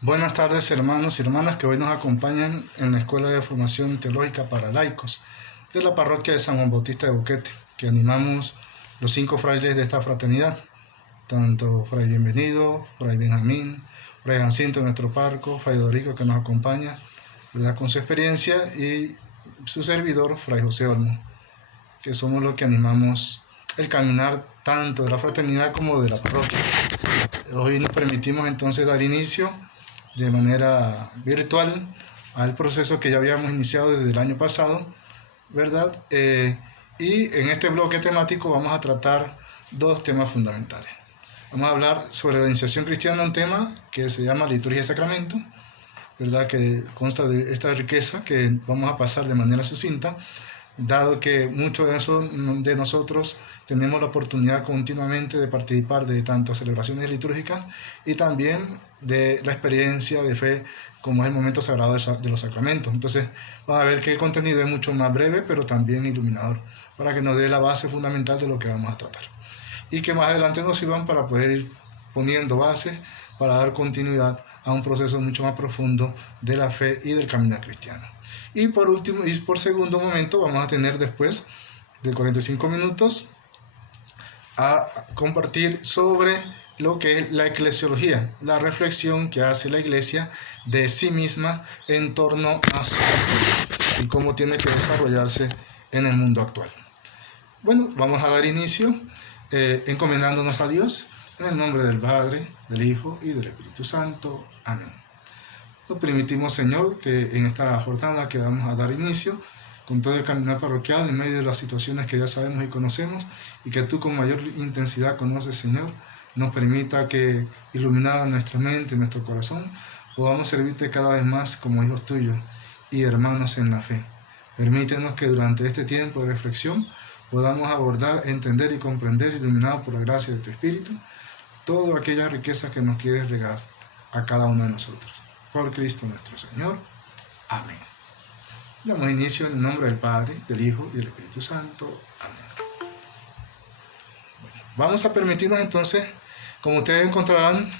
Buenas tardes, hermanos y hermanas que hoy nos acompañan en la Escuela de Formación Teológica para Laicos de la Parroquia de San Juan Bautista de Boquete, que animamos los 5 frailes de esta fraternidad, tanto Fray Bienvenido, Fray Benjamín, Fray Jacinto, nuestro párroco, Fray Dorico, que nos acompaña, ¿verdad?, con su experiencia, y su servidor, Fray José Olmo, que somos los que animamos el caminar tanto de la fraternidad como de la parroquia. Hoy nos permitimos entonces dar inicio de manera virtual al proceso que ya habíamos iniciado desde el año pasado, ¿verdad? Y en este bloque temático vamos a tratar 2 temas fundamentales. Vamos a hablar sobre la iniciación cristiana, un tema que se llama liturgia y sacramento, ¿verdad?, que consta de esta riqueza que vamos a pasar de manera sucinta, dado que muchos de nosotros tenemos la oportunidad continuamente de participar de tanto celebraciones litúrgicas y también de la experiencia de fe como es el momento sagrado de los sacramentos. Entonces van a ver que el contenido es mucho más breve, pero también iluminador, para que nos dé la base fundamental de lo que vamos a tratar y que más adelante nos sirvan para poder ir poniendo bases para dar continuidad a un proceso mucho más profundo de la fe y del caminar cristiano. Y por último, y por segundo momento, vamos a tener después de 45 minutos a compartir sobre lo que es la eclesiología, la reflexión que hace la Iglesia de sí misma en torno a su misión y cómo tiene que desarrollarse en el mundo actual. Bueno, vamos a dar inicio encomendándonos a Dios en el nombre del Padre, del Hijo y del Espíritu Santo. Amén. Nos permitimos, Señor, que en esta jornada que vamos a dar inicio, con todo el caminar parroquial, en medio de las situaciones que ya sabemos y conocemos, y que tú con mayor intensidad conoces, Señor, nos permita que, iluminada nuestra mente, nuestro corazón, podamos servirte cada vez más como hijos tuyos y hermanos en la fe. Permítenos que durante este tiempo de reflexión podamos abordar, entender y comprender, iluminados por la gracia de tu Espíritu, todas aquellas riquezas que nos quieres regalar a cada uno de nosotros. Por Cristo nuestro Señor. Amén. Damos inicio en el nombre del Padre, del Hijo y del Espíritu Santo. Amén. Bueno, vamos a permitirnos entonces, como ustedes encontrarán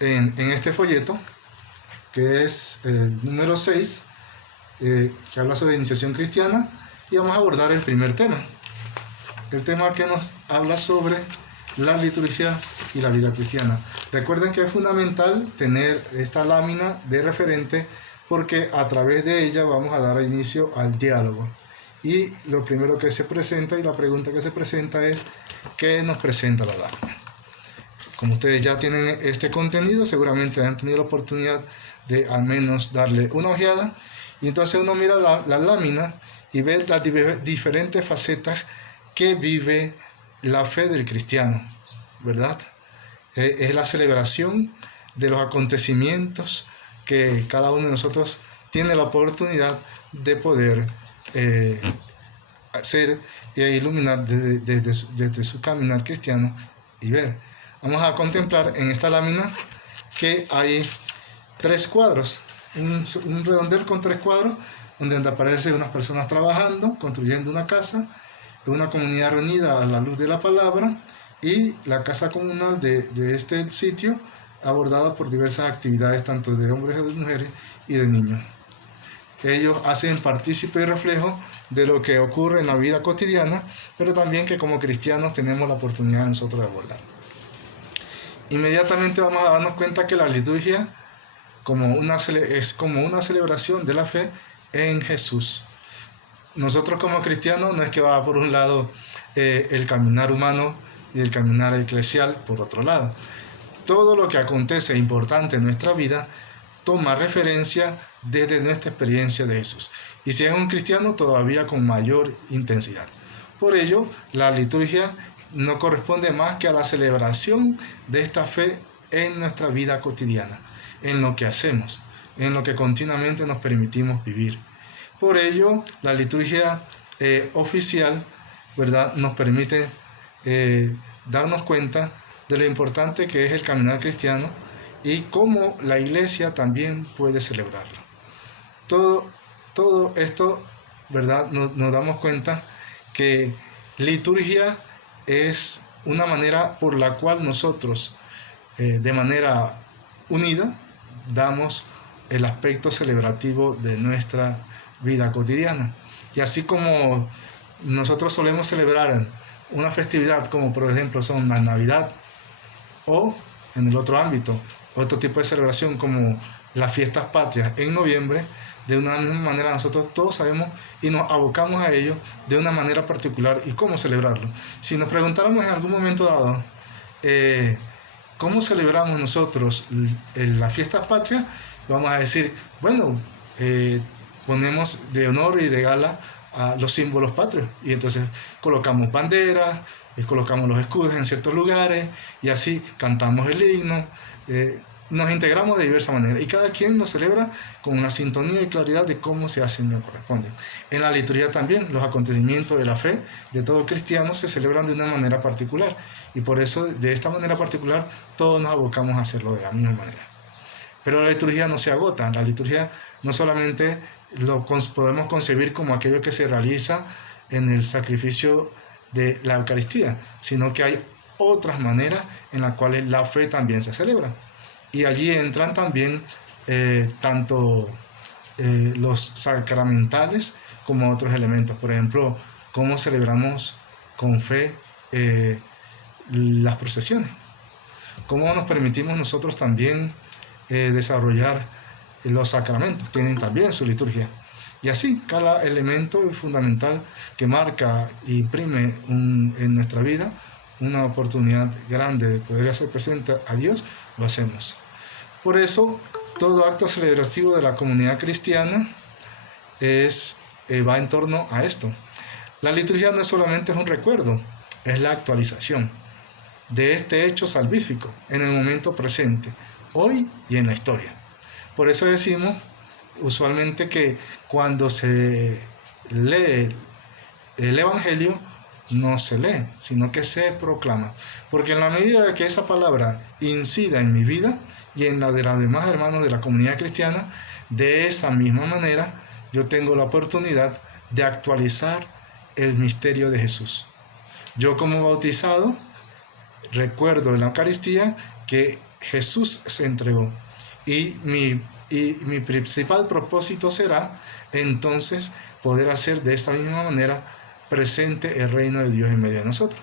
en este folleto, que es el número 6, que habla sobre iniciación cristiana, y vamos a abordar el primer tema. El tema que nos habla sobre la liturgia y la vida cristiana. Recuerden que es fundamental tener esta lámina de referente porque a través de ella vamos a dar inicio al diálogo. Y lo primero que se presenta y la pregunta que se presenta es ¿qué nos presenta la lámina? Como ustedes ya tienen este contenido, seguramente han tenido la oportunidad de al menos darle una ojeada, y entonces uno mira la lámina y ve las diferentes facetas que vive la fe del cristiano, ¿verdad? Es la celebración de los acontecimientos que cada uno de nosotros tiene la oportunidad de poder hacer e iluminar desde su caminar cristiano y ver. Vamos a contemplar en esta lámina que hay 3 cuadros, un redondel con 3 cuadros, donde aparecen unas personas trabajando, construyendo una casa, una comunidad reunida a la luz de la palabra, y la casa comunal de este sitio abordada por diversas actividades tanto de hombres, de mujeres y de niños. Ellos hacen partícipe y reflejo de lo que ocurre en la vida cotidiana, pero también que como cristianos tenemos la oportunidad nosotros de abordar. Inmediatamente vamos a darnos cuenta que la liturgia es como una celebración de la fe en Jesús. Nosotros como cristianos no es que va por un lado el caminar humano y el caminar eclesial por otro lado. Todo lo que acontece importante en nuestra vida toma referencia desde nuestra experiencia de Jesús. Y si es un cristiano, todavía con mayor intensidad. Por ello, la liturgia no corresponde más que a la celebración de esta fe en nuestra vida cotidiana, en lo que hacemos, en lo que continuamente nos permitimos vivir. Por ello, la liturgia oficial, ¿verdad?, nos permite darnos cuenta de lo importante que es el caminar cristiano y cómo la Iglesia también puede celebrarlo. Todo esto, ¿verdad?, nos damos cuenta que liturgia es una manera por la cual nosotros, de manera unida, damos el aspecto celebrativo de nuestra vida cotidiana. Y así como nosotros solemos celebrar una festividad, como por ejemplo son la Navidad, o en el otro ámbito, otro tipo de celebración como las fiestas patrias en noviembre, de una misma manera nosotros todos sabemos y nos abocamos a ello de una manera particular y cómo celebrarlo. Si nos preguntáramos en algún momento dado, ¿cómo celebramos nosotros las fiestas patrias? Vamos a decir, bueno, ponemos de honor y de gala a los símbolos patrios y entonces colocamos banderas, colocamos los escudos en ciertos lugares y así cantamos el himno, nos integramos de diversa manera y cada quien lo celebra con una sintonía y claridad de cómo se hace y lo corresponde. En la liturgia también los acontecimientos de la fe de todo cristiano se celebran de una manera particular y por eso de esta manera particular todos nos abocamos a hacerlo de la misma manera. Pero la liturgia no se agota, la liturgia no solamente lo podemos concebir como aquello que se realiza en el sacrificio de la Eucaristía, sino que hay otras maneras en las cuales la fe también se celebra. Y allí entran también tanto los sacramentales como otros elementos. Por ejemplo, cómo celebramos con fe las procesiones. Cómo nos permitimos nosotros también desarrollar los sacramentos. Tienen también su liturgia. Y así, cada elemento fundamental que marca e imprime en nuestra vida una oportunidad grande de poder hacer presente a Dios, lo hacemos. Por eso, todo acto celebrativo de la comunidad cristiana va en torno a esto. La liturgia no solamente es un recuerdo, es la actualización de este hecho salvífico en el momento presente, hoy y en la historia. Por eso decimos usualmente que cuando se lee el Evangelio, no se lee, sino que se proclama. Porque en la medida que esa palabra incida en mi vida y en la de los demás hermanos de la comunidad cristiana, de esa misma manera yo tengo la oportunidad de actualizar el misterio de Jesús. Yo como bautizado recuerdo en la Eucaristía que Jesús se entregó y mi principal propósito será entonces poder hacer de esta misma manera presente el reino de Dios en medio de nosotros,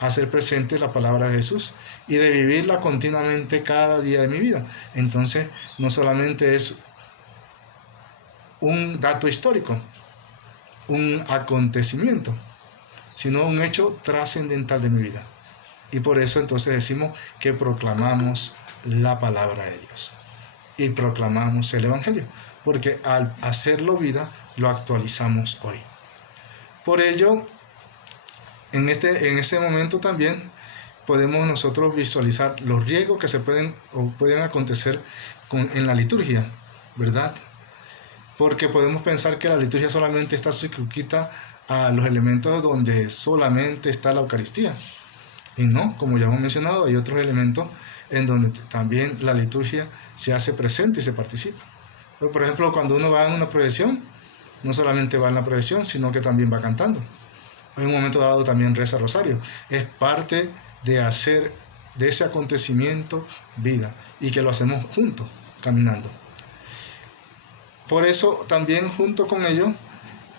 hacer presente la palabra de Jesús y de vivirla continuamente cada día de mi vida. Entonces no solamente es un dato histórico, un acontecimiento, sino un hecho trascendental de mi vida. Y por eso entonces decimos que proclamamos la palabra de Dios y proclamamos el Evangelio, porque al hacerlo vida lo actualizamos hoy. Por ello, en ese momento también podemos nosotros visualizar los riesgos que se pueden acontecer en la liturgia, ¿verdad? Porque podemos pensar que la liturgia solamente está circunscrita a los elementos donde solamente está la Eucaristía. Y no, como ya hemos mencionado, hay otros elementos en donde también la liturgia se hace presente y se participa. Por ejemplo, cuando uno va en una procesión, no solamente va en la procesión, sino que también va cantando. En un momento dado también reza rosario. Es parte de hacer de ese acontecimiento vida y que lo hacemos juntos, caminando. Por eso también junto con ello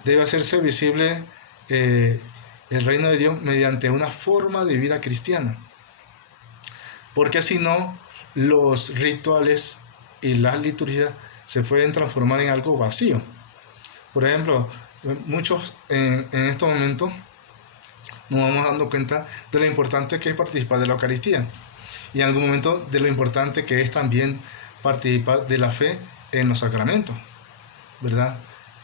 debe hacerse visible el reino de Dios mediante una forma de vida cristiana. Porque si no, los rituales y las liturgias se pueden transformar en algo vacío. Por ejemplo, muchos en estos momentos nos vamos dando cuenta de lo importante que es participar de la Eucaristía y en algún momento de lo importante que es también participar de la fe en los sacramentos, ¿verdad?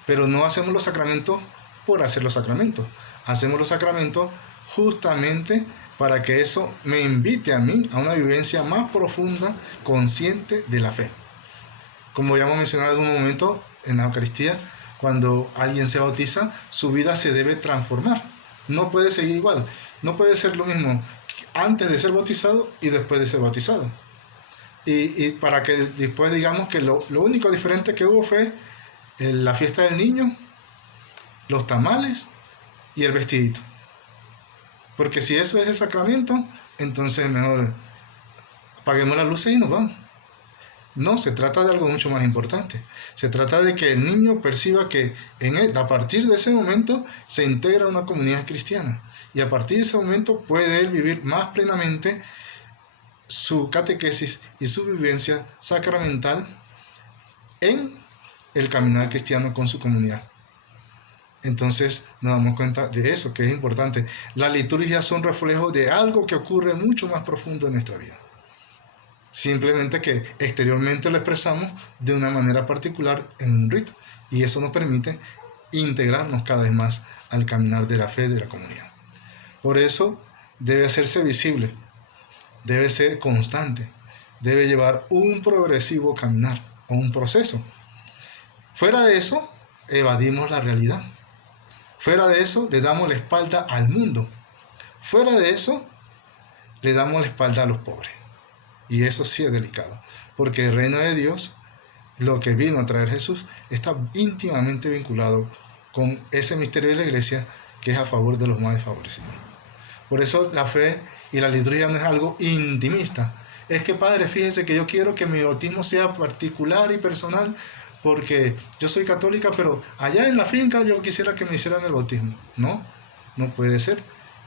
Pero no hacemos los sacramentos por hacer los sacramentos, hacemos los sacramentos justamente para que eso me invite a mí a una vivencia más profunda, consciente de la fe. Como ya hemos mencionado en algún momento en la Eucaristía, cuando alguien se bautiza, su vida se debe transformar. No puede seguir igual. No puede ser lo mismo antes de ser bautizado y después de ser bautizado. Y para que después digamos que lo único diferente que hubo fue la fiesta del niño, los tamales y el vestidito. Porque si eso es el sacramento, entonces mejor apaguemos las luces y nos vamos. No, se trata de algo mucho más importante. Se trata de que el niño perciba que a partir de ese momento se integra a una comunidad cristiana. Y a partir de ese momento puede él vivir más plenamente su catequesis y su vivencia sacramental en el caminar cristiano con su comunidad. Entonces nos damos cuenta de eso, que es importante. Las liturgias son reflejos de algo que ocurre mucho más profundo en nuestra vida. Simplemente que exteriormente lo expresamos de una manera particular en un rito. Y eso nos permite integrarnos cada vez más al caminar de la fe de la comunidad. Por eso debe hacerse visible, debe ser constante, debe llevar un progresivo caminar o un proceso. Fuera de eso, evadimos la realidad. Fuera de eso, le damos la espalda al mundo. Fuera de eso, le damos la espalda a los pobres. Y eso sí es delicado, porque el reino de Dios, lo que vino a traer Jesús, está íntimamente vinculado con ese misterio de la iglesia que es a favor de los más desfavorecidos. Por eso la fe y la liturgia no es algo intimista. Es que, Padre, fíjese que yo quiero que mi bautismo sea particular y personal, porque yo soy católica, pero allá en la finca yo quisiera que me hicieran el bautismo. No, no puede ser,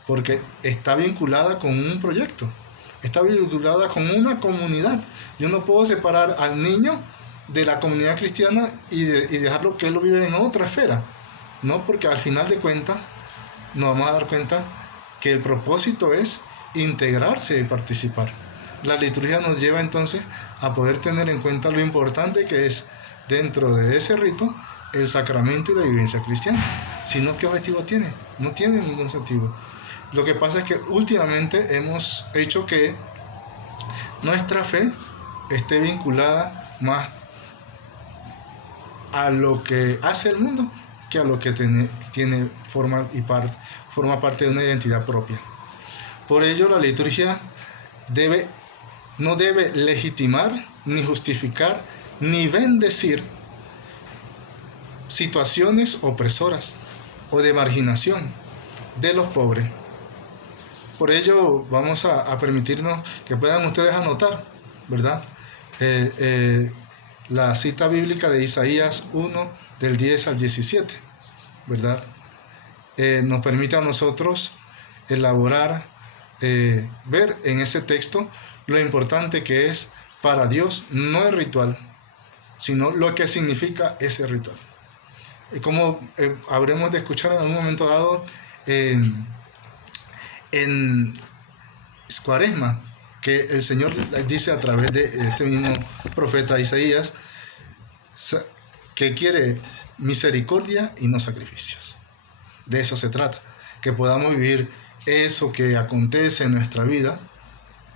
porque está vinculada con un proyecto, está vinculada con una comunidad. Yo no puedo separar al niño de la comunidad cristiana y dejarlo que él lo vive en otra esfera. No, porque al final de cuentas nos vamos a dar cuenta que el propósito es integrarse y participar. La liturgia nos lleva entonces a poder tener en cuenta lo importante que es dentro de ese rito el sacramento y la vivencia cristiana. Si no, ¿qué objetivo tiene? No tiene ningún objetivo. Lo que pasa es que últimamente hemos hecho que nuestra fe esté vinculada más a lo que hace el mundo que a lo que forma parte de una identidad propia. Por ello, la liturgia no debe legitimar, ni justificar, ni bendecir situaciones opresoras o de marginación de los pobres. Por ello, vamos a permitirnos que puedan ustedes anotar, ¿verdad? La cita bíblica de Isaías 1, del 10 al 17, ¿verdad? Nos permite a nosotros elaborar, ver en ese texto lo importante que es para Dios, no el ritual, sino lo que significa ese ritual. Como habremos de escuchar en algún momento dado en Cuaresma, que el Señor dice a través de este mismo profeta Isaías que quiere misericordia y no sacrificios. De eso se trata, que podamos vivir eso que acontece en nuestra vida,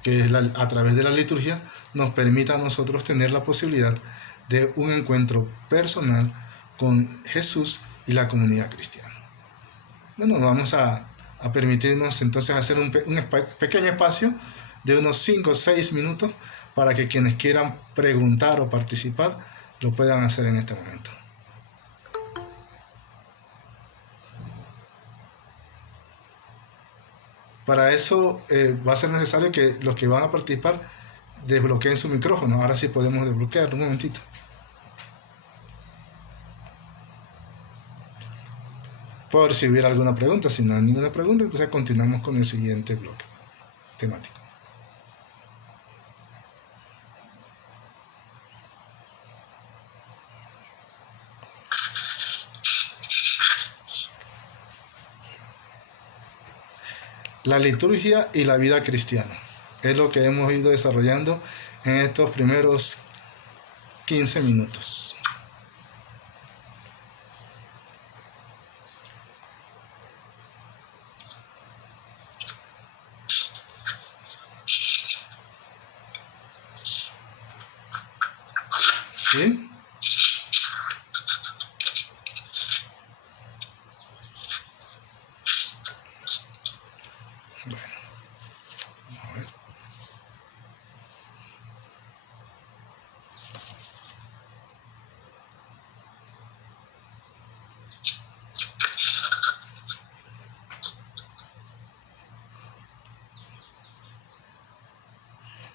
que es a través de la liturgia, nos permita a nosotros tener la posibilidad de un encuentro personal con Jesús y la comunidad cristiana. Bueno, vamos a permitirnos entonces hacer un pequeño espacio de unos 5 o 6 minutos para que quienes quieran preguntar o participar lo puedan hacer en este momento. Para eso va a ser necesario que los que van a participar desbloqueen su micrófono. Ahora sí podemos desbloquearlo un momentito. Por si hubiera alguna pregunta. Si no hay ninguna pregunta, entonces continuamos con el siguiente bloque temático. La liturgia y la vida cristiana es lo que hemos ido desarrollando en estos primeros 15 minutos. ¿Sí? Bueno, a ver.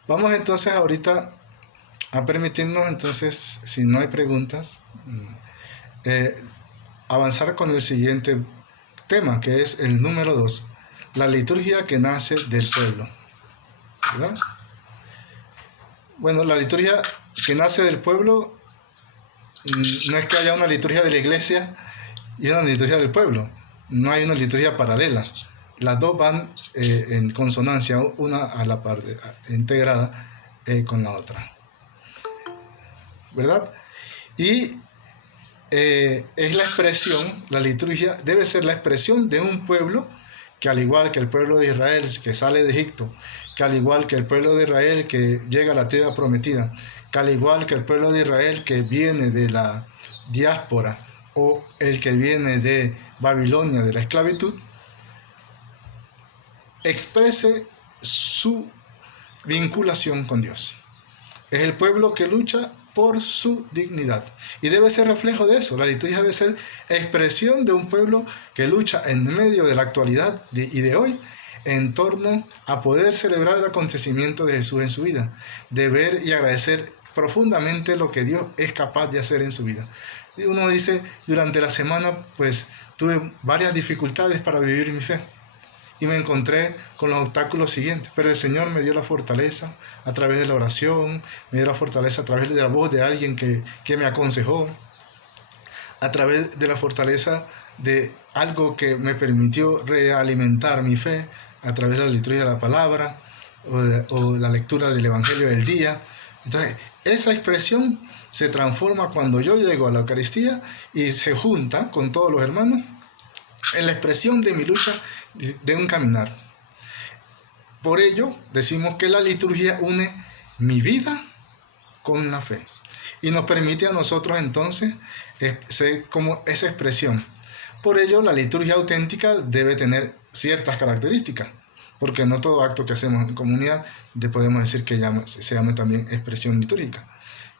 Vamos entonces ahorita a permitirnos entonces, si no hay preguntas, avanzar con el siguiente tema, que es el número 2, la liturgia que nace del pueblo, ¿verdad? Bueno, la liturgia que nace del pueblo no es que haya una liturgia de la iglesia y una liturgia del pueblo, no hay una liturgia paralela, las dos van en consonancia, una a la par, integrada con la otra, ¿verdad? Y es la expresión, la liturgia debe ser la expresión de un pueblo que, al igual que el pueblo de Israel que sale de Egipto, que al igual que el pueblo de Israel que llega a la tierra prometida, que al igual que el pueblo de Israel que viene de la diáspora o el que viene de Babilonia, de la esclavitud, exprese su vinculación con Dios. Es el pueblo que lucha por su dignidad. Y debe ser reflejo de eso. La liturgia debe ser expresión de un pueblo que lucha en medio de la actualidad y de hoy en torno a poder celebrar el acontecimiento de Jesús en su vida, de ver y agradecer profundamente lo que Dios es capaz de hacer en su vida. Y uno dice, durante la semana pues tuve varias dificultades para vivir mi fe. Y me encontré con los obstáculos siguientes, pero el Señor me dio la fortaleza a través de la oración, me dio la fortaleza a través de la voz de alguien que me aconsejó, a través de la fortaleza de algo que me permitió realimentar mi fe, a través de la liturgia de la palabra o la lectura del Evangelio del día. Entonces, esa expresión se transforma cuando yo llego a la Eucaristía y se junta con todos los hermanos en la expresión de mi lucha de un caminar. Por ello, decimos que la liturgia une mi vida con la fe y nos permite a nosotros entonces ser como esa expresión. Por ello, la liturgia auténtica debe tener ciertas características, porque no todo acto que hacemos en comunidad podemos decir que se llame también expresión litúrgica.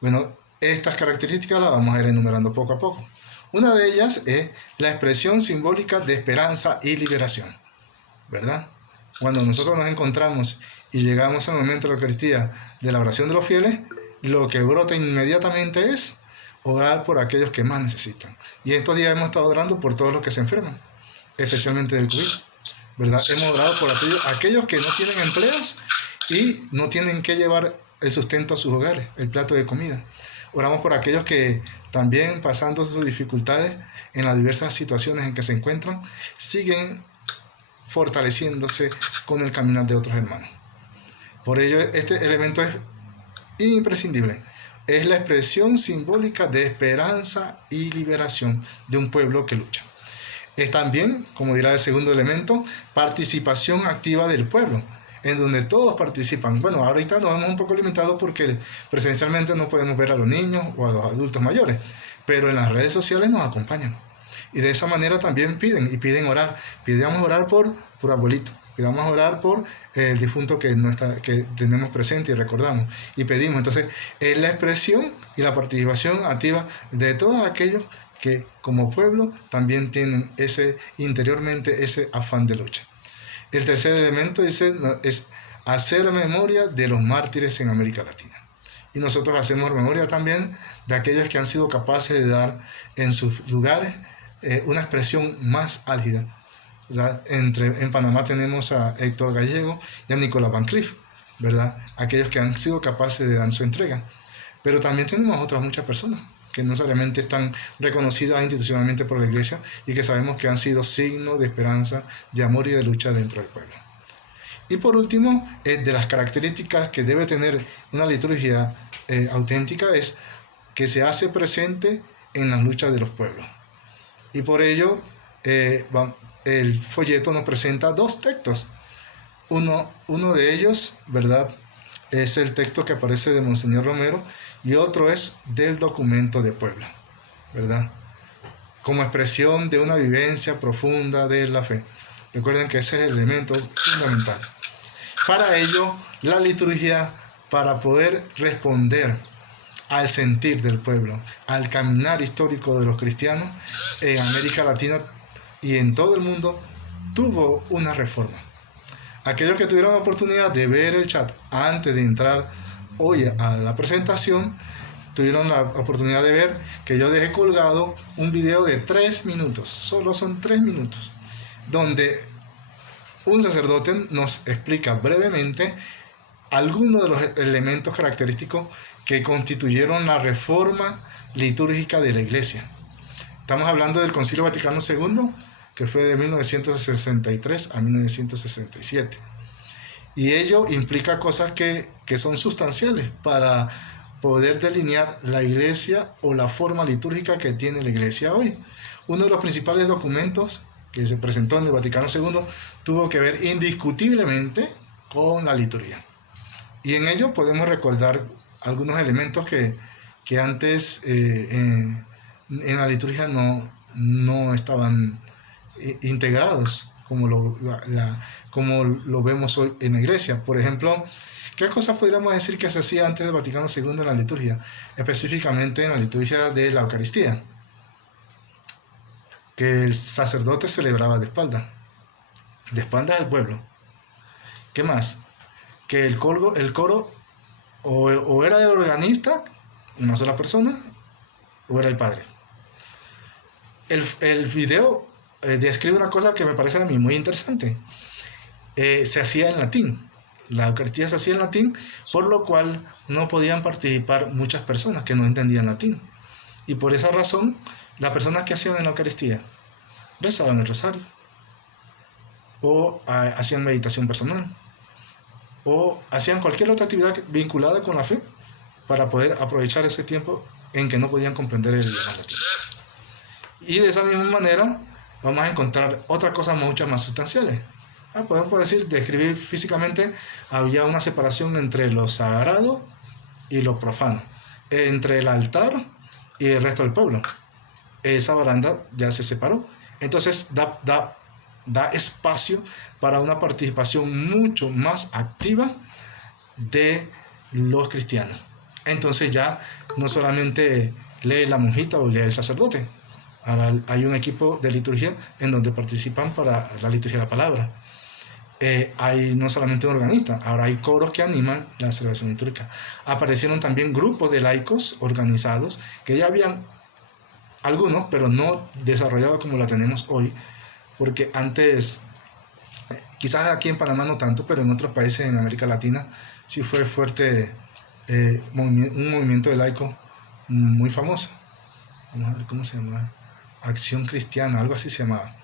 Bueno, estas características las vamos a ir enumerando poco a poco. Una de ellas es la expresión simbólica de esperanza y liberación, ¿verdad? Cuando nosotros nos encontramos y llegamos al momento de la Eucaristía de la oración de los fieles, lo que brota inmediatamente es orar por aquellos que más necesitan. Y estos días hemos estado orando por todos los que se enferman, especialmente del COVID, ¿verdad? Hemos orado por aquellos que no tienen empleos y no tienen que llevar el sustento a sus hogares, el plato de comida. Oramos por aquellos que también, pasando sus dificultades en las diversas situaciones en que se encuentran, siguen fortaleciéndose con el caminar de otros hermanos. Por ello, este elemento es imprescindible. Es la expresión simbólica de esperanza y liberación de un pueblo que lucha. Es también, como dirá el segundo elemento, participación activa del pueblo, en donde todos participan. Bueno, ahorita nos vemos un poco limitados porque presencialmente no podemos ver a los niños o a los adultos mayores, pero en las redes sociales nos acompañan. Y de esa manera también piden orar. Pidamos orar por abuelito, pidamos orar por el difunto que tenemos presente y recordamos. Y pedimos, entonces, es la expresión y la participación activa de todos aquellos que como pueblo también tienen interiormente ese afán de lucha. El tercer elemento es hacer memoria de los mártires en América Latina. Y nosotros hacemos memoria también de aquellos que han sido capaces de dar en sus lugares una expresión más álgida. ¿Verdad? En Panamá tenemos a Héctor Gallego y a Nicolás Van Cliff, ¿verdad? Aquellos que han sido capaces de dar su entrega. Pero también tenemos otras muchas personas que no necesariamente están reconocidas institucionalmente por la Iglesia y que sabemos que han sido signo de esperanza, de amor y de lucha dentro del pueblo. Y por último, de las características que debe tener una liturgia auténtica es que se hace presente en las luchas de los pueblos. Y por ello, el folleto nos presenta dos textos. Uno de ellos, ¿verdad?, es el texto que aparece de Monseñor Romero y otro es del documento de Puebla, ¿verdad? Como expresión de una vivencia profunda de la fe. Recuerden que ese es el elemento fundamental. Para ello, la liturgia, para poder responder al sentir del pueblo, al caminar histórico de los cristianos en América Latina y en todo el mundo, tuvo una reforma. Aquellos que tuvieron la oportunidad de ver el chat antes de entrar hoy a la presentación, tuvieron la oportunidad de ver que yo dejé colgado un video de 3 minutos, solo son 3 minutos, donde un sacerdote nos explica brevemente algunos de los elementos característicos que constituyeron la reforma litúrgica de la Iglesia. Estamos hablando del Concilio Vaticano II, que fue de 1963 a 1967. Y ello implica cosas que son sustanciales para poder delinear la Iglesia o la forma litúrgica que tiene la Iglesia hoy. Uno de los principales documentos que se presentó en el Vaticano II tuvo que ver indiscutiblemente con la liturgia. Y en ello podemos recordar algunos elementos que antes en la liturgia no estaban integrados como lo vemos hoy en la Iglesia. Por ejemplo, ¿qué cosas podríamos decir que se hacía antes del Vaticano II en la liturgia? Específicamente en la liturgia de la Eucaristía, que el sacerdote celebraba de espaldas al pueblo. ¿Qué más? Que el coro o era el organista, una sola persona, o era el padre. El video describe una cosa que me parece a mí muy interesante. Se hacía en latín. La Eucaristía se hacía en latín, por lo cual no podían participar muchas personas que no entendían latín. Y por esa razón, las personas que hacían en la Eucaristía rezaban el rosario, o hacían meditación personal, o hacían cualquier otra actividad vinculada con la fe para poder aprovechar ese tiempo en que no podían comprender el idioma latín. Y de esa misma manera vamos a encontrar otras cosas mucho más sustanciales. Podemos decir, describir físicamente, había una separación entre lo sagrado y lo profano, entre el altar y el resto del pueblo. Esa baranda ya se separó. Entonces da espacio para una participación mucho más activa de los cristianos. Entonces ya no solamente lee la monjita o lee el sacerdote. Ahora hay un equipo de liturgia en donde participan para la liturgia de la palabra. Hay no solamente un organista, ahora hay coros que animan la celebración litúrgica. Aparecieron también grupos de laicos organizados, que ya habían algunos, pero no desarrollados como la tenemos hoy, porque antes, quizás aquí en Panamá no tanto, pero en otros países en América Latina sí fue fuerte un movimiento de laicos muy famoso. Vamos a ver cómo se llamaba. Acción Cristiana, algo así se llamaba.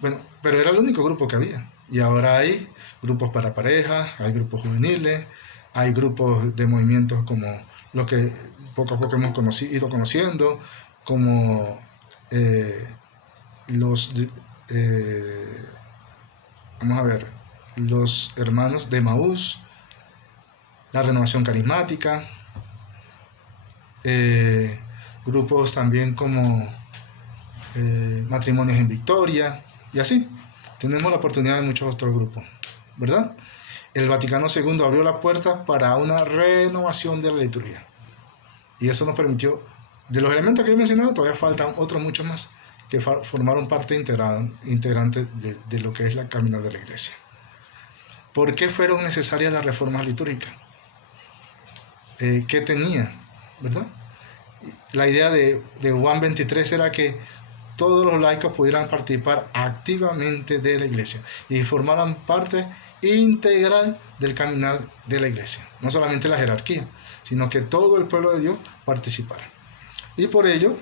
Bueno, pero era el único grupo que había. Y ahora hay grupos para parejas, hay grupos juveniles, hay grupos de movimientos como los que poco a poco hemos ido conociendo, como vamos a ver, los hermanos de Emaús, la renovación carismática, grupos también como matrimonios en Victoria, y así. Tenemos la oportunidad de muchos otros grupos, ¿verdad? El Vaticano II abrió la puerta para una renovación de la liturgia. Y eso nos permitió, de los elementos que he mencionado, todavía faltan otros muchos más que formaron parte integrante de lo que es la caminar de la Iglesia. ¿Por qué fueron necesarias las reformas litúrgicas? ¿Qué tenía? ¿Verdad? La idea de Juan 23 era que todos los laicos pudieran participar activamente de la Iglesia y formaran parte integral del caminar de la Iglesia. No solamente la jerarquía, sino que todo el pueblo de Dios participara. Y por ello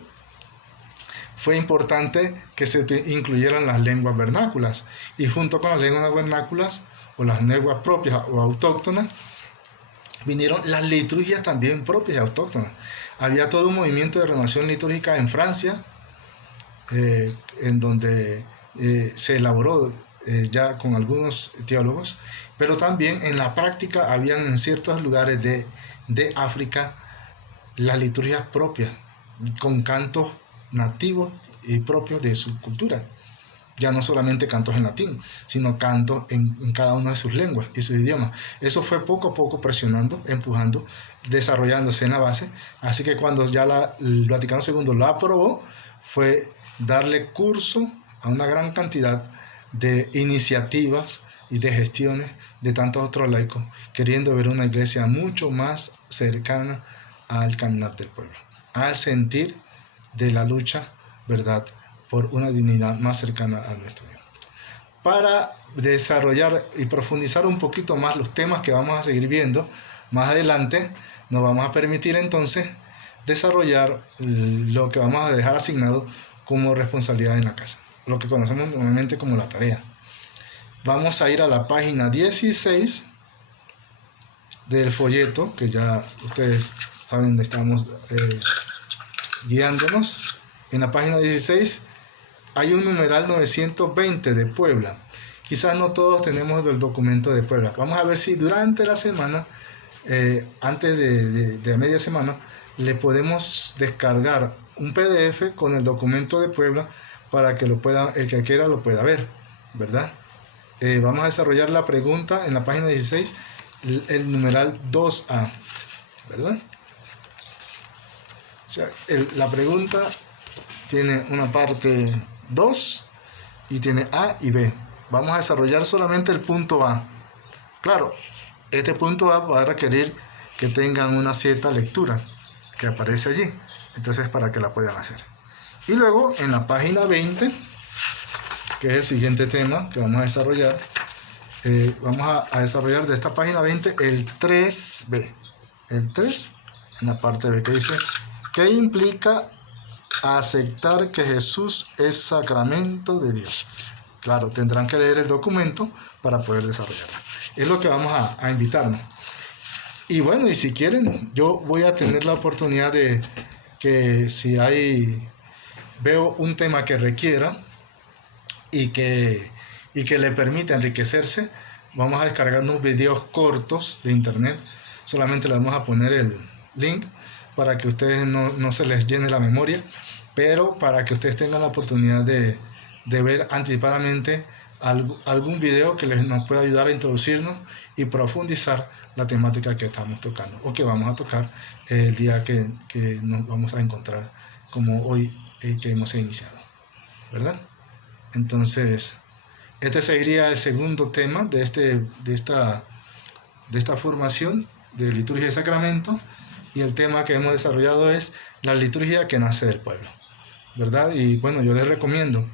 fue importante que se incluyeran las lenguas vernáculas. Y junto con las lenguas vernáculas, o las lenguas propias o autóctonas, vinieron las liturgias también propias y autóctonas. Había todo un movimiento de renovación litúrgica en Francia, en donde se elaboró ya con algunos teólogos, pero también en la práctica habían en ciertos lugares de África las liturgias propias, con cantos nativos y propios de su cultura. Ya no solamente cantos en latín, sino cantos en cada una de sus lenguas y sus idiomas. Eso fue poco a poco presionando, empujando, desarrollándose en la base. Así que cuando ya el Vaticano II lo aprobó, fue darle curso a una gran cantidad de iniciativas y de gestiones de tantos otros laicos, queriendo ver una iglesia mucho más cercana al caminar del pueblo, al sentir de la lucha, ¿verdad?, por una dignidad más cercana a nuestro Dios. Para desarrollar y profundizar un poquito más los temas que vamos a seguir viendo más adelante, nos vamos a permitir entonces desarrollar lo que vamos a dejar asignado como responsabilidad en la casa, lo que conocemos normalmente como la tarea. Vamos a ir a la página 16 del folleto, que ya ustedes saben dónde estamos guiándonos. En la página 16 hay un numeral 920 de Puebla. Quizás no todos tenemos el documento de Puebla. Vamos a ver si durante la semana, antes de media semana, le podemos descargar un PDF con el documento de Puebla para que lo pueda, el que quiera lo pueda ver, ¿verdad? Vamos a desarrollar la pregunta en la página 16, el numeral 2A, ¿verdad? O sea, la pregunta tiene una parte 2 y tiene A y B. Vamos a desarrollar solamente el punto A. Claro, este punto A va a requerir que tengan una cierta lectura que aparece allí, entonces para que la puedan hacer. Y luego en la página 20, que es el siguiente tema que vamos a desarrollar, vamos a desarrollar de esta página 20 el 3B. El 3 en la parte B, que dice: ¿qué implica aceptar que Jesús es sacramento de Dios? Claro, tendrán que leer el documento para poder desarrollarlo. Es lo que vamos a invitarnos. Y bueno, y si quieren, yo voy a tener la oportunidad de que si veo un tema que requiera y que le permita enriquecerse, vamos a descargar unos videos cortos de internet. Solamente le vamos a poner el link para que ustedes no se les llene la memoria, pero para que ustedes tengan la oportunidad de ver anticipadamente algún video que nos pueda ayudar a introducirnos y profundizar la temática que estamos tocando o que vamos a tocar el día que nos vamos a encontrar, como hoy que hemos iniciado, ¿verdad? Entonces, este sería el segundo tema de esta formación de liturgia y sacramento, y el tema que hemos desarrollado es la liturgia que nace del pueblo, ¿verdad? Y bueno, yo les recomiendo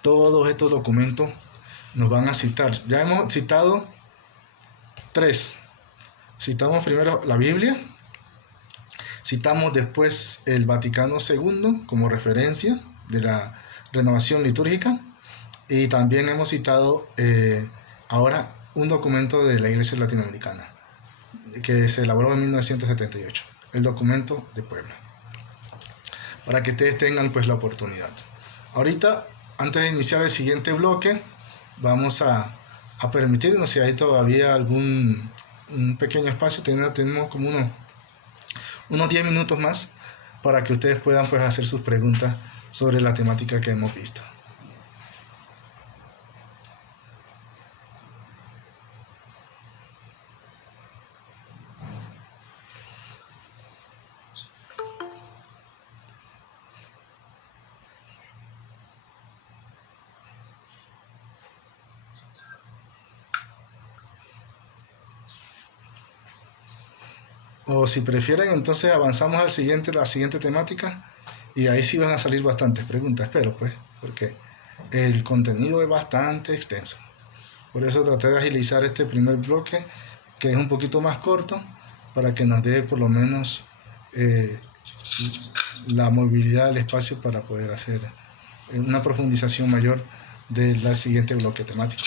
todos estos documentos. Nos van a citar, ya hemos citado 3. Citamos primero la Biblia, citamos después el Vaticano II como referencia de la renovación litúrgica, y también hemos citado ahora un documento de la Iglesia Latinoamericana que se elaboró en 1978, el documento de Puebla, para que ustedes tengan pues la oportunidad. Ahorita, antes de iniciar el siguiente bloque, vamos a permitirnos, si hay todavía un pequeño espacio, tenemos como unos 10 minutos más para que ustedes puedan pues hacer sus preguntas sobre la temática que hemos visto. O si prefieren, entonces avanzamos la siguiente temática, y ahí sí van a salir bastantes preguntas, pero pues, porque el contenido es bastante extenso. Por eso traté de agilizar este primer bloque, que es un poquito más corto, para que nos dé por lo menos la movilidad del espacio para poder hacer una profundización mayor del siguiente bloque temático.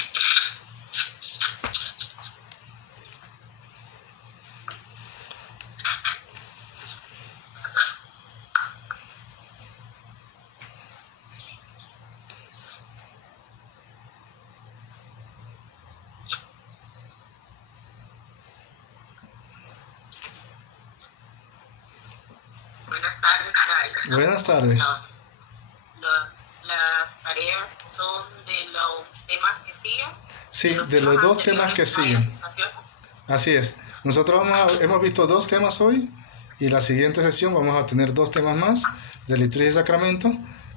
Buenas tardes. Las tareas son de los temas que siguen. Sí, de los 2 temas que siguen. Así es. Nosotros hemos visto 2 temas hoy, y la siguiente sesión vamos a tener 2 temas más de liturgia y sacramento.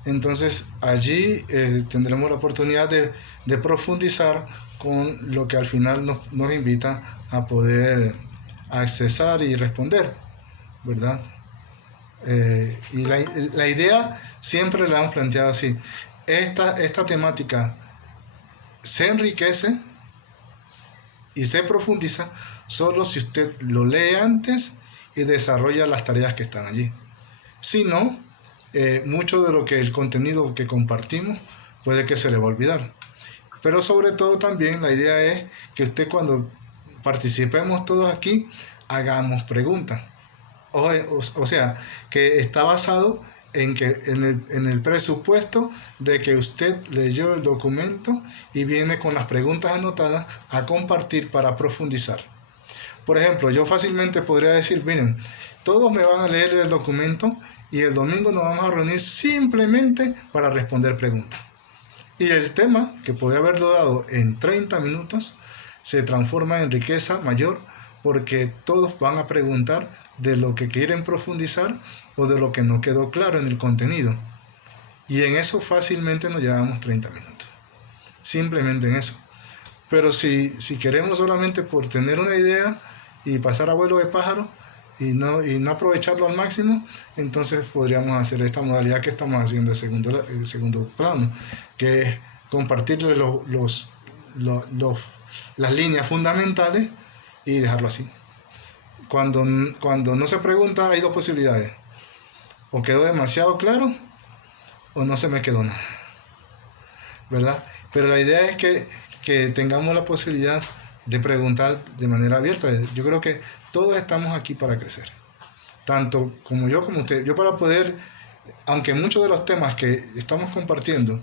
Entonces allí tendremos la oportunidad de profundizar con lo que al final nos invita a poder accesar y responder, ¿verdad? Y la idea siempre la hemos planteado así. Esta temática se enriquece y se profundiza solo si usted lo lee antes y desarrolla las tareas que están allí. Si no, mucho de lo que el contenido que compartimos puede que se le va a olvidar. Pero sobre todo también la idea es que usted, cuando participemos todos aquí, hagamos preguntas. O sea, que está basado en el presupuesto de que usted leyó el documento y viene con las preguntas anotadas a compartir para profundizar. Por ejemplo, yo fácilmente podría decir, miren, todos me van a leer el documento y el domingo nos vamos a reunir simplemente para responder preguntas. Y el tema, que podría haberlo dado en 30 minutos, se transforma en riqueza mayor, porque todos van a preguntar de lo que quieren profundizar o de lo que no quedó claro en el contenido. Y en eso fácilmente nos llevamos 30 minutos. Simplemente en eso. Pero si queremos solamente por tener una idea y pasar a vuelo de pájaro y no aprovecharlo al máximo, entonces podríamos hacer esta modalidad que estamos haciendo el segundo plano, que es compartirle las líneas fundamentales y dejarlo así. Cuando no se pregunta, hay dos posibilidades: o quedó demasiado claro o no se me quedó nada, ¿verdad? Pero la idea es que tengamos la posibilidad de preguntar de manera abierta. Yo creo que todos estamos aquí para crecer, tanto como yo como usted. Yo, para poder, aunque muchos de los temas que estamos compartiendo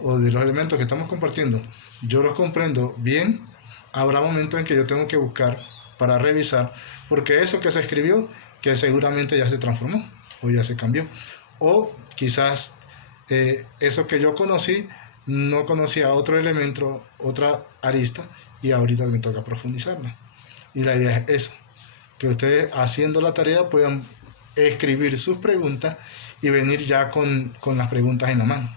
o de los elementos que estamos compartiendo yo los comprendo bien, habrá momentos en que yo tengo que buscar para revisar, porque eso que se escribió, que seguramente ya se transformó o ya se cambió, o quizás eso que yo conocí, no conocía otro elemento, otra arista, y ahorita me toca profundizarla. Y la idea es eso, que ustedes, haciendo la tarea, puedan escribir sus preguntas y venir ya con las preguntas en la mano,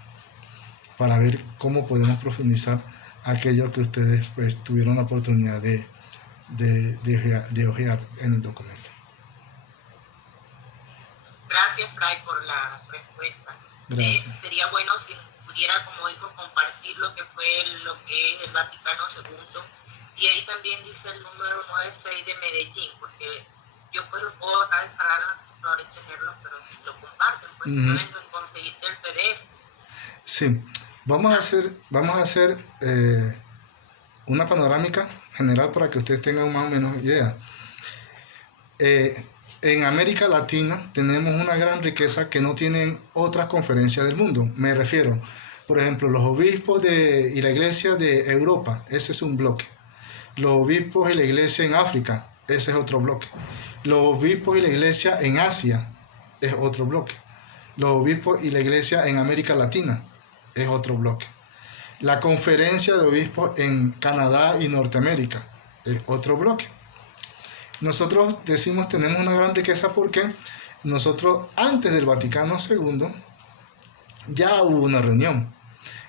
para ver cómo podemos profundizar aquello que ustedes pues tuvieron la oportunidad de ojear en el documento. Gracias, Fray, por la respuesta. Gracias. Sería bueno si pudiera, como dijo, compartir lo que fue lo que es el Vaticano II, y ahí también dice el número 96 de Medellín, porque yo pues lo puedo acá descargar en la computadora y tenerlo, pero si lo comparten, pues pueden conseguirte el PDF. Sí, vamos a hacer una panorámica general para que ustedes tengan más o menos idea. En América Latina tenemos una gran riqueza que no tienen otras conferencias del mundo. Me refiero, por ejemplo, los obispos y la iglesia de Europa, ese es un bloque. Los obispos y la iglesia en África, ese es otro bloque. Los obispos y la iglesia en Asia es otro bloque. Los obispos y la iglesia en América Latina es otro bloque. La conferencia de obispos en Canadá y Norteamérica es otro bloque. Nosotros decimos tenemos una gran riqueza porque nosotros, antes del Vaticano II, ya hubo una reunión.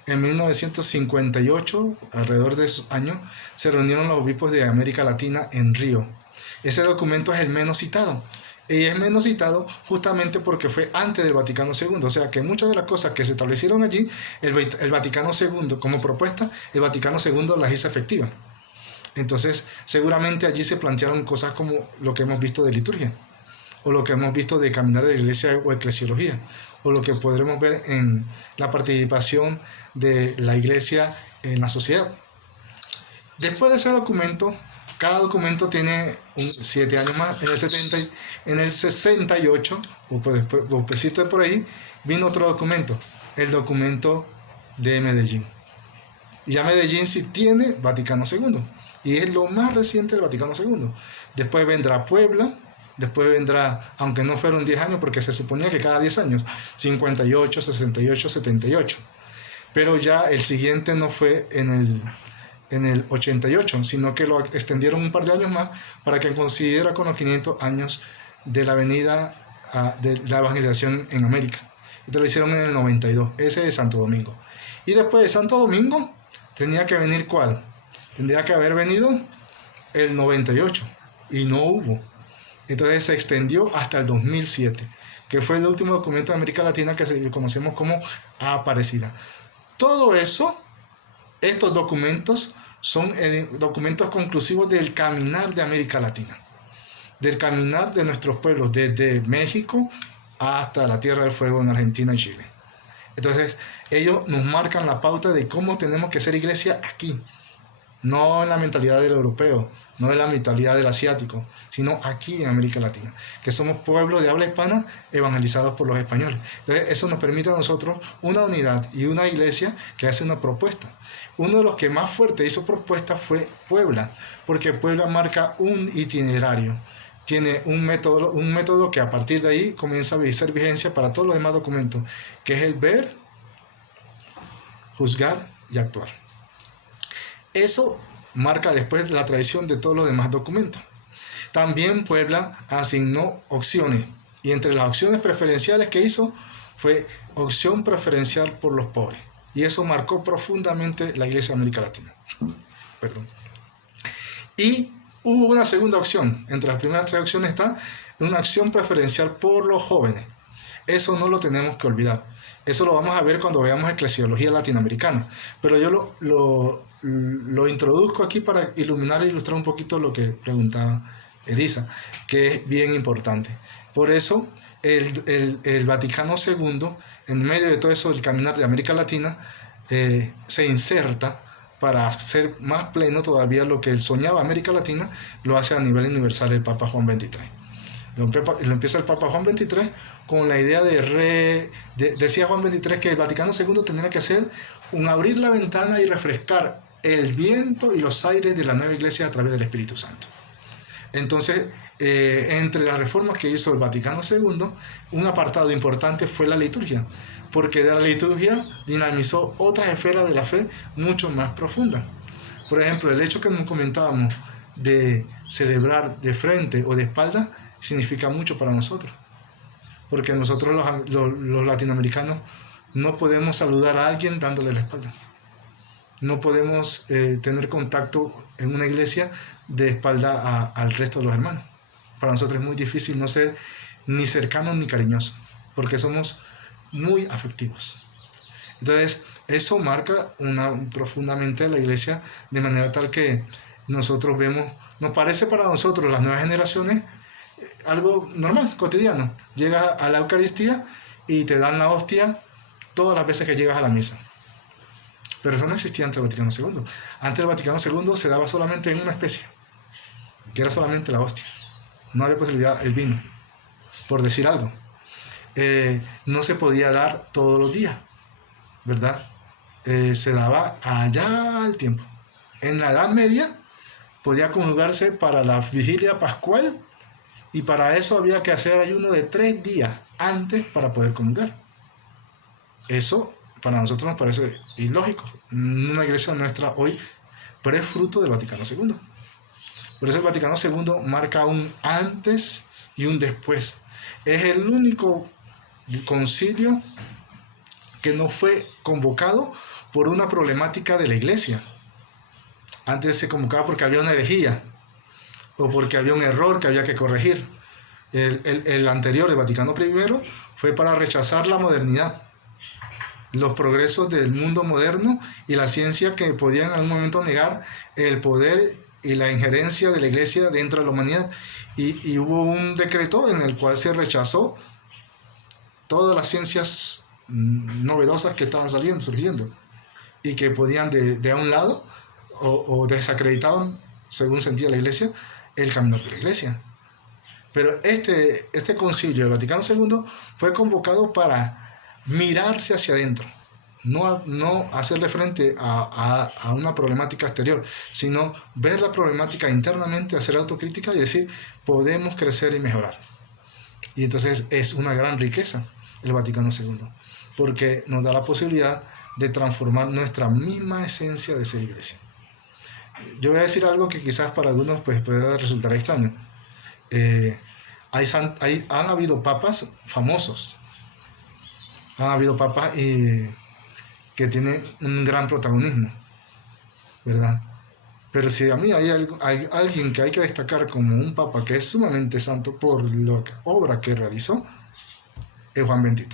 En 1958, alrededor de esos años, se reunieron los obispos de América Latina en Río. Ese documento es el menos citado. Y es menos citado justamente porque fue antes del Vaticano II. O sea que muchas de las cosas que se establecieron allí, el Vaticano II, como propuesta, el Vaticano II las hizo efectivas. Entonces, seguramente allí se plantearon cosas como lo que hemos visto de liturgia, o lo que hemos visto de caminar de la iglesia o eclesiología, o lo que podremos ver en la participación de la iglesia en la sociedad. Después de ese documento, cada documento tiene 7 años más. En el 68, o después por ahí, vino otro documento, el documento de Medellín. Y ya Medellín sí tiene Vaticano II, y es lo más reciente del Vaticano II. Después vendrá Puebla, después vendrá, aunque no fueron 10 años, porque se suponía que cada 10 años, 58, 68, 78. Pero ya el siguiente no fue en el 88, sino que lo extendieron un par de años más para que coincidiera con los 500 años de la venida de la evangelización en América. Entonces lo hicieron en el 92, ese es Santo Domingo. Y después de Santo Domingo, tenía que venir ¿cuál? Tendría que haber venido el 98, y no hubo. Entonces se extendió hasta el 2007, que fue el último documento de América Latina que conocemos como Aparecida. Todo eso, estos documentos son documentos conclusivos del caminar de América Latina, del caminar de nuestros pueblos desde México hasta la Tierra del Fuego en Argentina y Chile. Entonces ellos nos marcan la pauta de cómo tenemos que ser iglesia aquí, no en la mentalidad del europeo, no en la mentalidad del asiático, sino aquí en América Latina, que somos pueblos de habla hispana evangelizados por los españoles. Entonces, eso nos permite a nosotros una unidad y una iglesia que hace una propuesta. Uno de los que más fuerte hizo propuesta fue Puebla, porque Puebla marca un itinerario, tiene un método que a partir de ahí comienza a ser vigencia para todos los demás documentos, que es el ver, juzgar y actuar. Eso marca después la tradición de todos los demás documentos. También Puebla asignó opciones, y entre las opciones preferenciales que hizo fue opción preferencial por los pobres. Y eso marcó profundamente la Iglesia de América Latina. Perdón. Y hubo una segunda opción. Entre las primeras tres opciones está una opción preferencial por los jóvenes. Eso no lo tenemos que olvidar. Eso lo vamos a ver cuando veamos eclesiología latinoamericana. Pero yo lo introduzco aquí para iluminar e ilustrar un poquito lo que preguntaba Elisa, que es bien importante. Por eso el Vaticano II, en medio de todo eso del caminar de América Latina, se inserta para hacer más pleno todavía lo que él soñaba América Latina, lo hace a nivel universal el Papa Juan XXIII. Lo empieza el Papa Juan XXIII con la idea decía Juan XXIII que el Vaticano II tendría que hacer un abrir la ventana y refrescar el viento y los aires de la nueva iglesia a través del Espíritu Santo. Entonces, entre las reformas que hizo el Vaticano II, un apartado importante fue la liturgia, porque de la liturgia dinamizó otras esferas de la fe mucho más profundas. Por ejemplo, el hecho que nos comentábamos de celebrar de frente o de espalda significa mucho para nosotros, porque nosotros los latinoamericanos no podemos saludar a alguien dándole la espalda. No podemos tener contacto en una iglesia de espalda al resto de los hermanos. Para nosotros es muy difícil no ser ni cercanos ni cariñosos, porque somos muy afectivos. Entonces, eso marca profundamente a la iglesia, de manera tal que nosotros vemos, nos parece para nosotros, las nuevas generaciones, algo normal, cotidiano. Llegas a la Eucaristía y te dan la hostia todas las veces que llegas a la misa. Pero eso no existía antes del Vaticano II. Antes del Vaticano II se daba solamente en una especie, que era solamente la hostia. No había posibilidad el vino, por decir algo. No se podía dar todos los días, ¿verdad? Se daba allá al tiempo. En la Edad Media podía comulgarse para la vigilia pascual, y para eso había que hacer ayuno de 3 días antes para poder comulgar. Eso para nosotros nos parece ilógico. Una iglesia nuestra hoy, pero es fruto del Vaticano II. Por eso el Vaticano II marca un antes y un después. Es el único concilio que no fue convocado por una problemática de la iglesia. Antes se convocaba porque había una herejía o porque había un error que había que corregir. El anterior, el Vaticano I, fue para rechazar la modernidad, los progresos del mundo moderno y la ciencia que podían en algún momento negar el poder y la injerencia de la iglesia dentro de la humanidad. Y hubo un decreto en el cual se rechazó todas las ciencias novedosas que estaban surgiendo, y que podían de a un lado o desacreditaban, según sentía la iglesia, el camino de la iglesia. Pero este concilio del Vaticano II fue convocado para mirarse hacia adentro, no hacerle frente a una problemática exterior, sino ver la problemática internamente, hacer autocrítica y decir, podemos crecer y mejorar. Y entonces es una gran riqueza el Vaticano II, porque nos da la posibilidad de transformar nuestra misma esencia de ser iglesia. Yo voy a decir algo que quizás para algunos pues, pueda resultar extraño. Han habido papas famosos, han habido papas que tienen un gran protagonismo, ¿verdad? Pero si a mí hay alguien que hay que destacar como un papa que es sumamente santo por la obra que realizó, es Juan XXIII.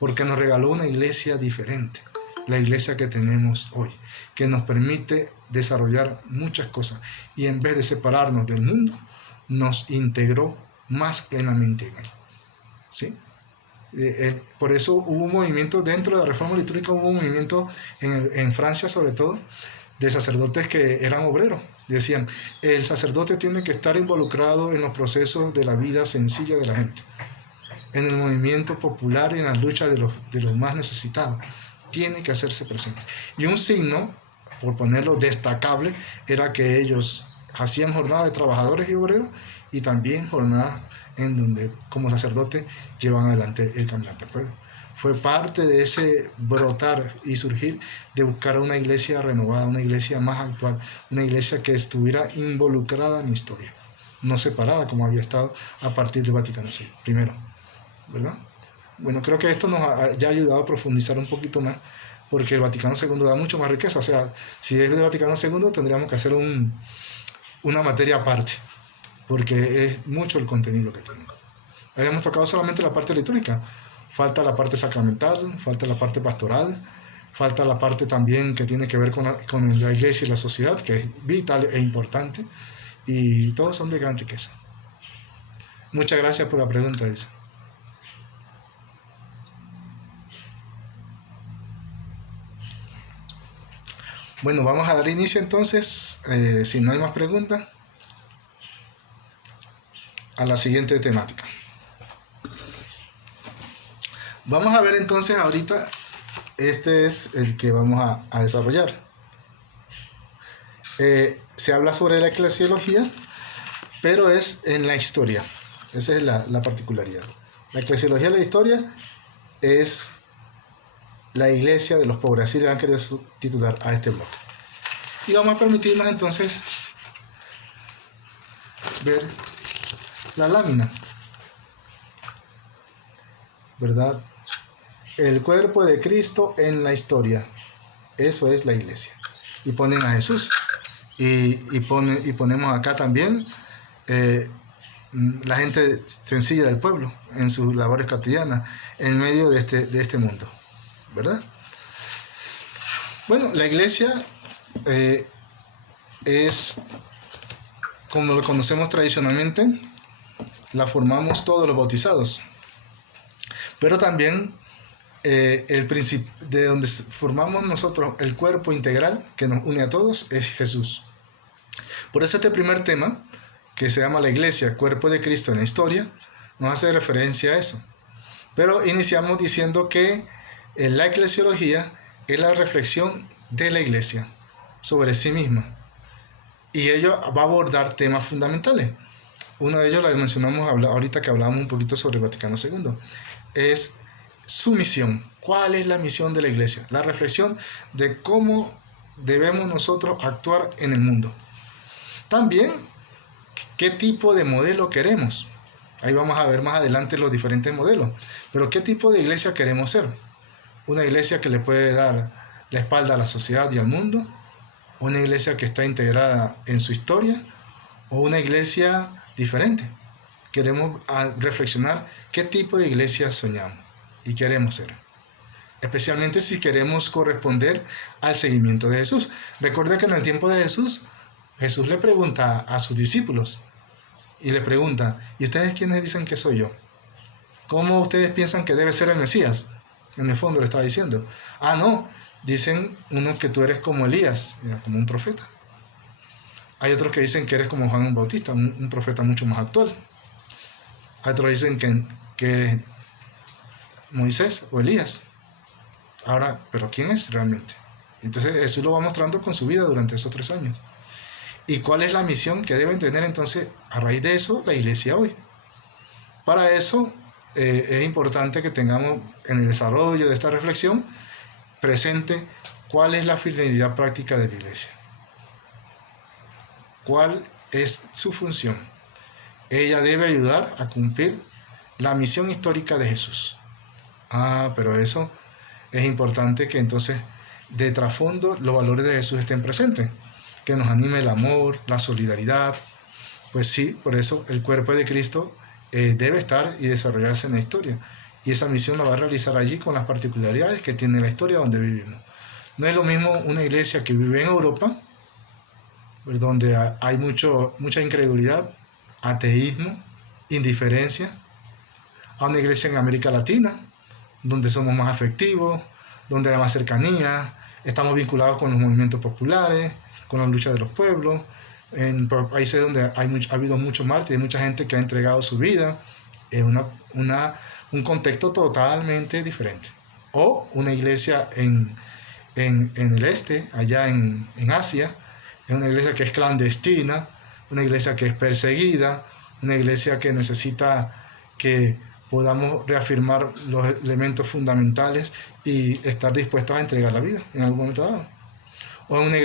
Porque nos regaló una iglesia diferente, la iglesia que tenemos hoy, que nos permite desarrollar muchas cosas y en vez de separarnos del mundo, nos integró más plenamente en él. ¿Sí? Por eso hubo un movimiento dentro de la reforma litúrgica, hubo un movimiento en Francia sobre todo, de sacerdotes que eran obreros. Decían, el sacerdote tiene que estar involucrado en los procesos de la vida sencilla de la gente, en el movimiento popular y en las luchas de los más necesitados. Tiene que hacerse presente. Y un signo, por ponerlo destacable, era que ellos hacían jornadas de trabajadores y obreros y también jornadas en donde como sacerdotes llevan adelante el caminante del pueblo. Fue parte de ese brotar y surgir de buscar una iglesia renovada, una iglesia más actual, una iglesia que estuviera involucrada en la historia, no separada como había estado a partir del Vaticano II, primero, ¿verdad? Bueno, creo que esto nos ha ya ayudado a profundizar un poquito más, porque el Vaticano II da mucho más riqueza. O sea, si es del Vaticano II tendríamos que hacer una materia aparte, porque es mucho el contenido que tenemos. Habíamos tocado solamente la parte litúrgica, falta la parte sacramental, falta la parte pastoral, falta la parte también que tiene que ver con la iglesia y la sociedad, que es vital e importante, y todos son de gran riqueza. Muchas gracias por la pregunta, Elsa. Bueno, vamos a dar inicio entonces, si no hay más preguntas, a la siguiente temática. Vamos a ver entonces ahorita, este es el que vamos a desarrollar. Se habla sobre la eclesiología, pero es en la historia. Esa es la particularidad. La eclesiología de la historia es la iglesia de los pobres, así le han querido titular a este bloque. Y vamos a permitirnos entonces ver la lámina, ¿verdad? El cuerpo de Cristo en la historia, eso es la iglesia. Y ponen a Jesús, y ponemos acá también la gente sencilla del pueblo en sus labores cotidianas, en medio de este mundo, ¿verdad? Bueno, la iglesia es, como lo conocemos tradicionalmente, la formamos todos los bautizados, pero también de donde formamos nosotros el cuerpo integral que nos une a todos es Jesús. Por eso este primer tema, que se llama la iglesia, cuerpo de Cristo en la historia, nos hace referencia a eso. Pero iniciamos diciendo que la eclesiología es la reflexión de la iglesia sobre sí misma, y ello va a abordar temas fundamentales. Uno de ellos lo mencionamos ahorita que hablábamos un poquito sobre el Vaticano II, es su misión. ¿Cuál es la misión de la iglesia? La reflexión de cómo debemos nosotros actuar en el mundo. También, ¿qué tipo de modelo queremos? Ahí vamos a ver más adelante los diferentes modelos. Pero ¿qué tipo de iglesia queremos ser? ¿Una iglesia que le puede dar la espalda a la sociedad y al mundo? ¿Una iglesia que está integrada en su historia? ¿O una iglesia diferente? Queremos reflexionar qué tipo de iglesia soñamos y queremos ser, especialmente si queremos corresponder al seguimiento de Jesús. Recuerda que en el tiempo de Jesús le pregunta a sus discípulos y le pregunta, ¿y ustedes quiénes dicen que soy yo? ¿Cómo ustedes piensan que debe ser el Mesías? En el fondo le estaba diciendo, no, dicen unos que tú eres como Elías, como un profeta. Hay otros que dicen que eres como Juan Bautista, un profeta mucho más actual. Otros dicen que eres Moisés o Elías. Ahora, ¿pero quién es realmente? Entonces Jesús lo va mostrando con su vida durante esos 3 años. ¿Y cuál es la misión que deben tener entonces a raíz de eso la iglesia hoy? Para eso es importante que tengamos en el desarrollo de esta reflexión presente cuál es la finalidad práctica de la iglesia. ¿Cuál es su función? Ella debe ayudar a cumplir la misión histórica de Jesús. Pero eso es importante que entonces de trasfondo los valores de Jesús estén presentes. que nos anime el amor, la solidaridad. Pues sí, por eso el cuerpo de Cristo debe estar y desarrollarse en la historia. Y esa misión la va a realizar allí con las particularidades que tiene la historia donde vivimos. No es lo mismo una iglesia que vive en Europa, donde hay mucha incredulidad, ateísmo, indiferencia, a una iglesia en América Latina, donde somos más afectivos, donde hay más cercanía, estamos vinculados con los movimientos populares, con la lucha de los pueblos, en países donde ha habido muchos mártires, mucha gente que ha entregado su vida, es un contexto totalmente diferente. O una iglesia en el este, allá en Asia, es una iglesia que es clandestina, una iglesia que es perseguida, una iglesia que necesita que podamos reafirmar los elementos fundamentales y estar dispuestos a entregar la vida en algún momento dado. O una